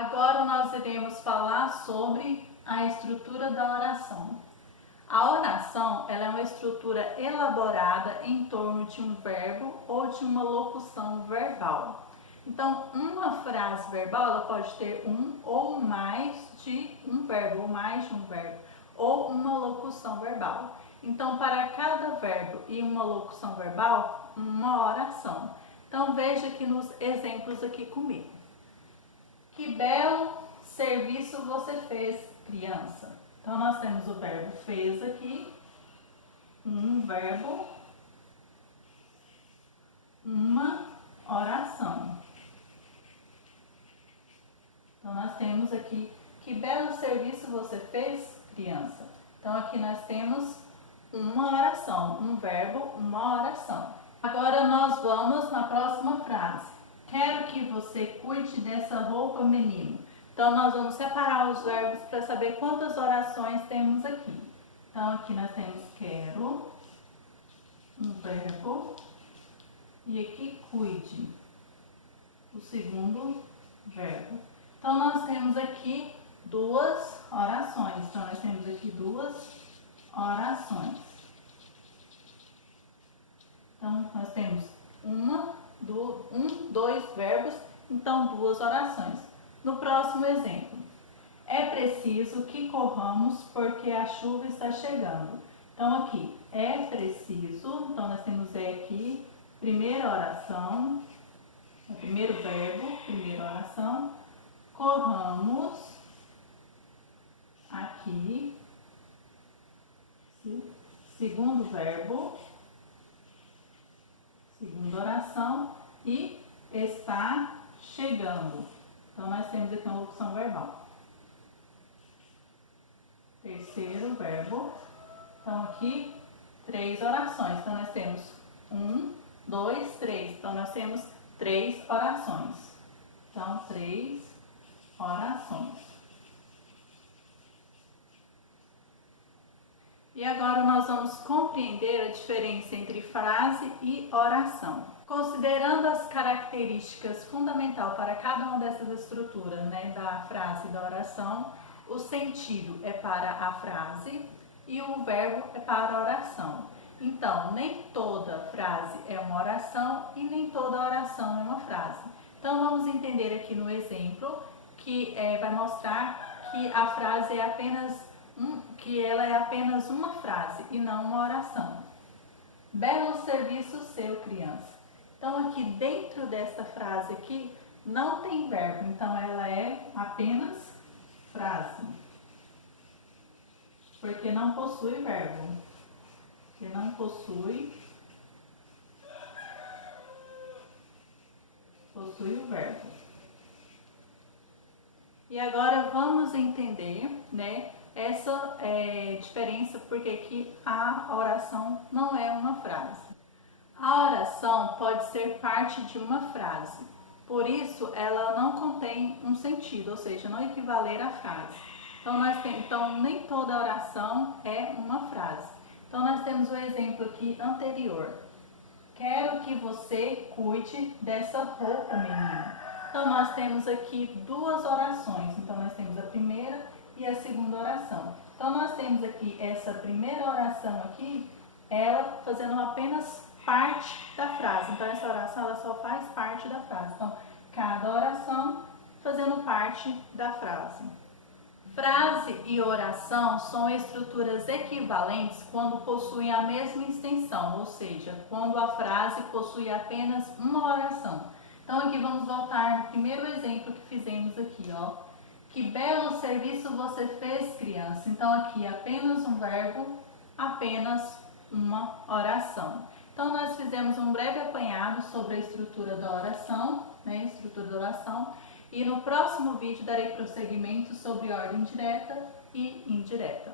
Agora nós iremos falar sobre a estrutura da oração. A oração ela é uma estrutura elaborada em torno de um verbo ou de uma locução verbal. Então, uma frase verbal ela pode ter um ou mais de um verbo, ou mais de um verbo, ou uma locução verbal. Então, para cada verbo e uma locução verbal, uma oração. Então, veja aqui nos exemplos aqui comigo. Que belo serviço você fez, criança. Então, nós temos o verbo fez aqui, um verbo, uma oração. Então, nós temos aqui, que belo serviço você fez, criança. Então, aqui nós temos uma oração, um verbo, uma oração. Agora, nós vamos na próxima frase. Quero que você cuide dessa roupa, menino. Então, nós vamos separar os verbos para saber quantas orações temos aqui. Então, aqui nós temos quero, um verbo, e aqui cuide, o segundo verbo. Então, nós temos aqui duas orações. Então, nós temos aqui duas orações. Então, nós temos dois verbos, então duas orações. No próximo exemplo, é preciso que corramos porque a chuva está chegando. Então, aqui, é preciso, então nós temos aqui, primeira oração, primeiro verbo, primeira oração, corramos, aqui, segundo verbo, segunda oração, e está chegando. Então, nós temos aqui uma locução verbal. Terceiro verbo. Então, aqui, três orações. Então, nós temos 1, 2, 3. Então, nós temos três orações. Então, três orações. E agora nós vamos compreender a diferença entre frase e oração. Considerando as características fundamentais para cada uma dessas estruturas, da frase e da oração, o sentido é para a frase e o verbo é para a oração. Então, nem toda frase é uma oração e nem toda oração é uma frase. Então, vamos entender aqui no exemplo que vai mostrar que a frase é apenas uma frase e não uma oração. Belo serviço seu, criança. Então, aqui dentro desta frase aqui não tem verbo, então ela é apenas frase, porque não possui verbo, porque não possui o verbo. E agora vamos entender, essa diferença, porque aqui a oração não é uma frase. A oração pode ser parte de uma frase, por isso ela não contém um sentido, ou seja, não equivaler à frase. Então, nem toda oração é uma frase. Então, nós temos o exemplo aqui anterior. Quero que você cuide dessa roupa, menino. Então, nós temos aqui duas orações. Então, nós temos a primeira e a segunda oração. Então, nós temos aqui essa primeira oração aqui, ela fazendo apenas parte da frase. Então, essa oração ela só faz parte da frase. Então, cada oração fazendo parte da frase. Frase e oração são estruturas equivalentes quando possuem a mesma extensão, ou seja, quando a frase possui apenas uma oração. Então, aqui vamos voltar no primeiro exemplo que fizemos aqui, ó. Que belo serviço você fez, criança. Então, aqui apenas um verbo, apenas uma oração. Então, nós fizemos um breve apanhado sobre a estrutura da oração, e no próximo vídeo darei prosseguimento sobre ordem direta e indireta.